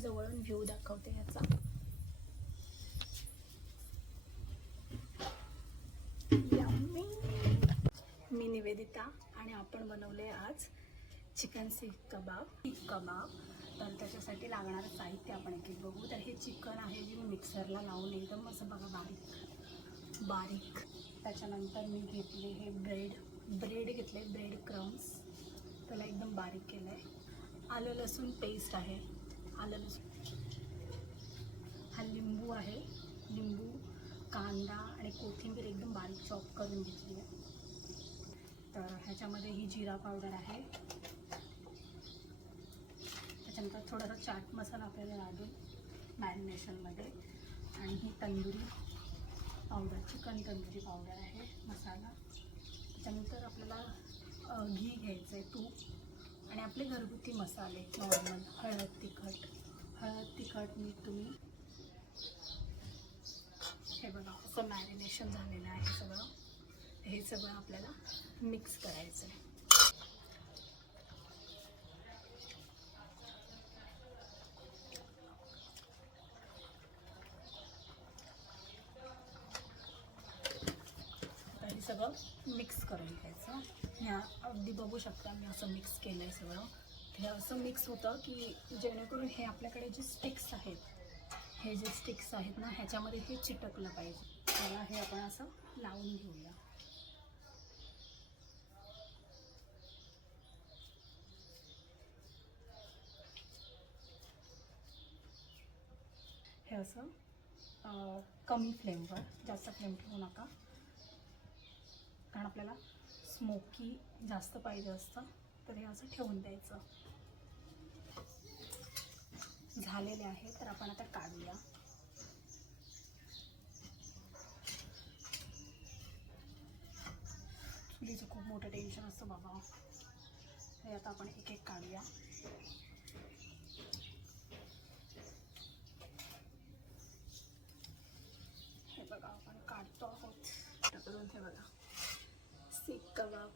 जवळून व्ह्यू दाखवते याचा. मी निवेदिता आणि आपण बनवले आज चिकन सीख कबाब. तर त्याच्यासाठी लागणारं साहित्य आपण एक बघू. तर हे चिकन आहे जे मी मिक्सरला लावून एकदम असं बघा बारीक. त्याच्यानंतर मी घेतले हे ब्रेड घेतले, ब्रेड क्रम्स, त्याला एकदम बारीक केलं आहे. आलं लसूण पेस्ट आहे, आलं लसूण. हा लिंबू आहे, लिंबू, कांदा आणि कोथिंबीर एकदम बारीक चॉप करून घेतली आहे. तर ह्याच्यामध्ये ही जिरा पावडर आहे. त्याच्यानंतर थोडासा चाट मसाला आपल्याला लागेल मॅरिनेशनमध्ये. आणि ही tandoori powder, chicken tandoori powder आहे मसाला. त्याच्यानंतर आपल्याला घी घ्यायचं आहे, तूप आणि आपले घरगुती मसाले नॉर्मल. हळद तिखट मीठ. तुम्ही हे बघा असं मॅरिनेशन झालेलं आहे सगळं. हे सगळं आपल्याला मिक्स करायचं आहे. हे सगळं मिक्स करून घ्यायचं. ह्या अगदी बघू शकता मी असं मिक्स केलं आहे सगळं. हे असं मिक्स होतं की जेणेकरून हे आपल्याकडे जे स्टिक्स आहेत, हे जे स्टिक्स आहेत ना, ह्याच्यामध्ये हे चिटकलं पाहिजे. त्याला हे आपण असं लावून घेऊया. हे असं कमी फ्लेमवर, जास्त फ्लेम ठेवू नका, कारण आपल्याला स्मोकी जास्त पाहिजे असतं. तर हे असं ठेवून द्यायचं. झालेले आहे, तर आपण आता काढूया. चुलीचं खूप मोठं टेन्शन असतं बाबा. हे आता आपण एक एक काढूया. हे बघा आपण काढतो आहोत. करून हे बघा सीख कबाब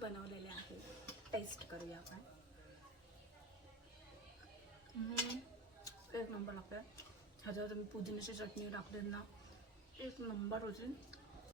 बनवलेले आहे. टेस्ट करूया आपण. एक नंबर लागतं. ह्याच्यावर तुम्ही पुदिन्याची चटणी टाकली ना, एक नंबर होती.